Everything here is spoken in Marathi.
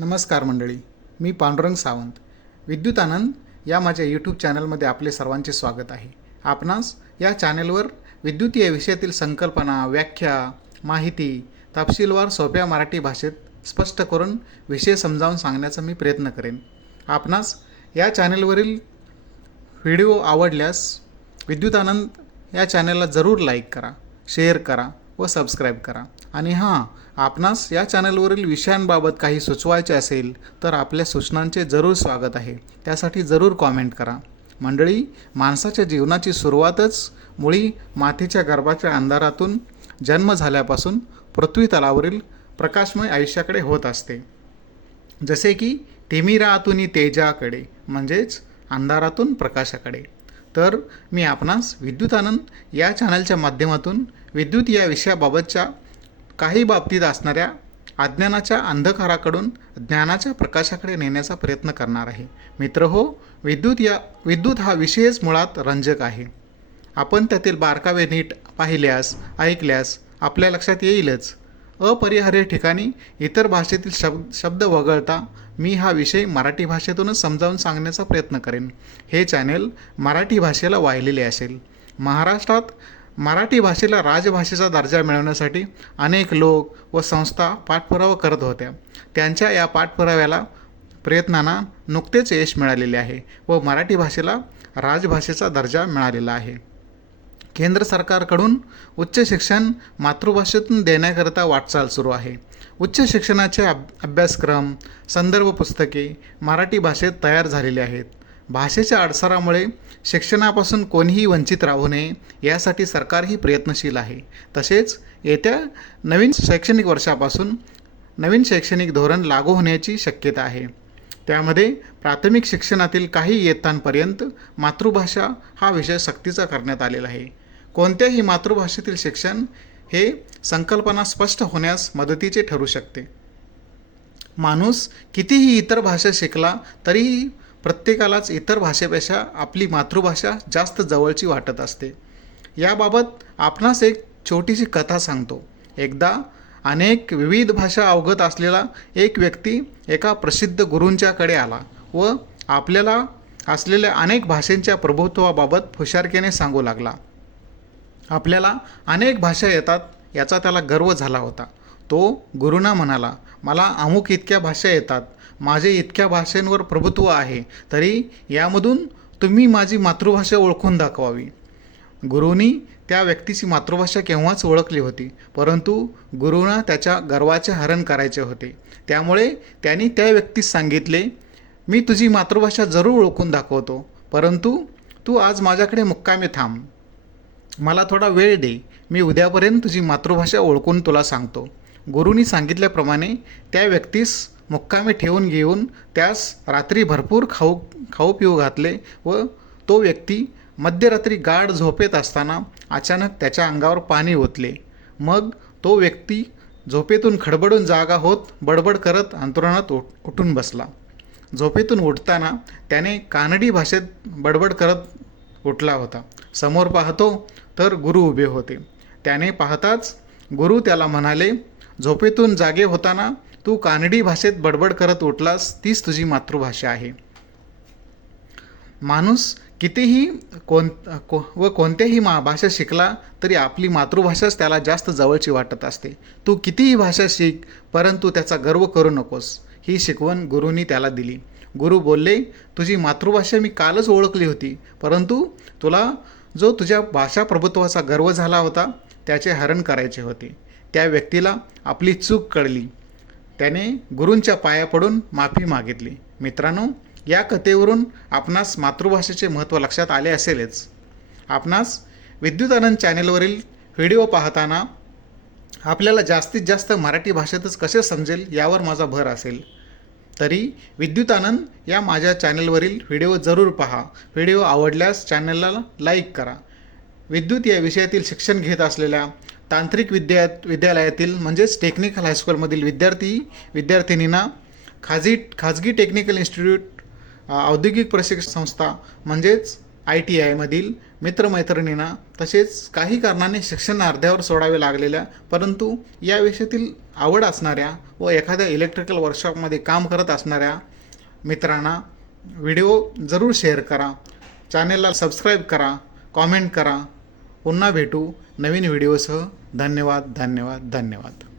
नमस्कार मंडळी, मी पांडुरंग सावंत. विद्युत आनंद या माझ्या यूट्यूब चॅनलमध्ये आपले सर्वांचे स्वागत आहे. आपणास या चॅनलवर विद्युत या विषयातील संकल्पना, व्याख्या, माहिती तपशीलवार सोप्या मराठी भाषेत स्पष्ट करून विषय समजावून सांगण्याचा मी प्रयत्न करेन. आपणास या चॅनलवरील व्हिडिओ आवडल्यास विद्युत आनंद या चॅनलला जरूर लाईक करा, शेअर करा व सबस्क्राईब करा. आणि हां, आपणास या चॅनलवरील विषयांबाबत काही सुचवायचे असेल तर आपल्या सूचनांचे जरूर स्वागत आहे. त्यासाठी जरूर कॉमेंट करा. मंडळी, माणसाच्या जीवनाची सुरुवातच मुळी मातेच्या गर्भाच्या अंधारातून जन्म झाल्यापासून पृथ्वी तलावरील प्रकाशमय आयुष्याकडे होत असते. जसे की तिमिरातून तेजाकडे, म्हणजेच अंधारातून प्रकाशाकडे. तर मी आपणास विद्युत आनंद या चॅनलच्या माध्यमातून विद्युत या विषयाबाबतच्या काही बाबतीत असणाऱ्या अज्ञानाच्या अंधकाराकडून ज्ञानाच्या प्रकाशाकडे नेण्याचा प्रयत्न करणार आहे. मित्रहो, विद्युत हा विषयच मुळात रंजक आहे. आपण त्यातील बारकावे नीट पाहिल्यास, ऐकल्यास आपल्या लक्षात येईलच. अपरिहार्य ठिकाणी इतर भाषेतील शब्द वगळता मी हा विषय मराठी भाषेतूनच समजावून सांगण्याचा प्रयत्न करेन. हे चॅनेल मराठी भाषेला वाहिलेले असेल. महाराष्ट्रात मराठी भाषेला राजभाषेचा दर्जा मिळवण्यासाठी अनेक लोक व संस्था पाठपुरावा करत होत्या. त्यांच्या या प्रयत्नांना नुकतेच यश मिळालेले आहे व मराठी भाषेला राजभाषेचा दर्जा मिळालेला आहे. केंद्र सरकारकडून उच्च शिक्षण मातृभाषेतून देण्याकरता वाटचाल सुरू आहे. उच्च शिक्षणाचे अभ्यासक्रम, संदर्भ पुस्तके मराठी भाषेत तयार झालेली आहेत. भाषेच्या अडसरामुळे शिक्षणापासून कोणीही वंचित राहू नये यासाठी सरकारही प्रयत्नशील आहे. तसेच येत्या नवीन शैक्षणिक वर्षापासून नवीन शैक्षणिक धोरण लागू होण्याची शक्यता आहे. त्यामध्ये प्राथमिक शिक्षणातील काही इयत्तांपर्यंत मातृभाषा हा विषय सक्तीचा करण्यात आलेला आहे. कोणत्याही मातृभाषेतील शिक्षण हे संकल्पना स्पष्ट होण्यास मदतीचे ठरू शकते. माणूस कितीही इतर भाषा शिकला तरीही प्रत्येकालाच इतर भाषेपेक्षा आपली मातृभाषा जास्त जवळची वाटत असते. याबाबत आपणास एक छोटीशी कथा सांगतो. एकदा अनेक विविध भाषा अवगत असलेला एक व्यक्ती एका प्रसिद्ध गुरूंच्याकडे आला व आपल्याला असलेल्या अनेक भाषांच्या प्रभुत्वाबाबत हुशारकीने सांगू लागला. आपल्याला अनेक भाषा येतात याचा त्याला गर्व झाला होता. तो गुरूंना म्हणाला, मला अमुक इतक्या भाषा येतात, माझे इतक्या भाषांवर प्रभुत्व आहे, तरी यामधून तुम्ही माझी मातृभाषा ओळखून दाखवावी. गुरूंनी त्या व्यक्तीची मातृभाषा केव्हाच ओळखली होती, परंतु गुरूंना त्याच्या गर्वाचे हरण करायचे होते. त्यामुळे त्यांनी त्या व्यक्तीस सांगितले, मी तुझी मातृभाषा जरूर ओळखून दाखवतो, परंतु तू आज माझ्याकडे मुक्कामी थांब. मला थोडा वेळ दे, मी उद्यापर्यंत तुझी मातृभाषा ओळखून तुला सांगतो. गुरूंनी सांगितल्याप्रमाणे त्या व्यक्तीस मुक्कामी ठेवून घेऊन त्यास रात्री भरपूर खाऊ पिऊ घातले व तो व्यक्ती मध्यरात्री गाढ झोपेत असताना अचानक त्याच्या अंगावर पाणी ओतले. मग तो व्यक्ती झोपेतून खडबडून जागा होत बडबड करत अंथरुणात उठून बसला. झोपेतून उठताना त्याने कानडी भाषेत बडबड करत उठला होता. समोर पाहतो तर गुरु उभे होते. त्याने पाहताच गुरु त्याला म्हणाले, झोपेतून जागे होताना तू कानडी भाषेत बडबड करत उठलास, तीच तुझी मातृभाषा आहे. माणूस कितीही कोणत्याही भाषा शिकला तरी आपली मातृभाषाच त्याला जास्त जवळची वाटत असते. तू कितीही भाषा शिक, परंतु त्याचा गर्व करू नकोस, ही शिकवण गुरूंनी त्याला दिली. गुरु बोलले, तुझी मातृभाषा मी कालच ओळखली होती, परंतु तुला जो तुझ्या भाषा प्रभुत्वाचा गर्व झाला होता त्याचे हरण करायचे होते. त्या व्यक्तीला आपली चूक कळली. त्याने गुरूंच्या पाया पडून माफी मागितली. मित्रांनो, या कथेवरून आपणास मातृभाषेचे महत्त्व लक्षात आले असेलच. आपणास विद्युत आनंद चॅनेलवरील व्हिडिओ पाहताना आपल्याला जास्तीत जास्त मराठी भाषेतच कसे समजेल यावर माझा भर असेल. तरी विद्युत आनंद या माझ्या चॅनलवरील व्हिडिओ जरूर पहा. व्हिडिओ आवडल्यास चॅनलला लाईक करा. विद्युत या विषयातील शिक्षण घेत असलेल्या तांत्रिक विद्यालयातील म्हणजेच टेक्निकल हायस्कूलमधील विद्यार्थिनींना खाजगी टेक्निकल इन्स्टिट्यूट, औद्योगिक प्रशिक्षण संस्था म्हणजेच ITIमधील मित्रमैत्रिणींना तसेच काही कारणाने शिक्षण अर्ध्यावर सोडावे लागलेल्या परंतु या विषयातील आवड असणाऱ्या व एखाद्या इलेक्ट्रिकल वर्कशॉपमध्ये काम करत असणाऱ्या मित्रांना व्हिडिओ जरूर शेअर करा, चॅनेलला सबस्क्राईब करा, कॉमेंट करा. पुन्हा भेटू नवीन व्हिडिओसह. धन्यवाद धन्यवाद धन्यवाद.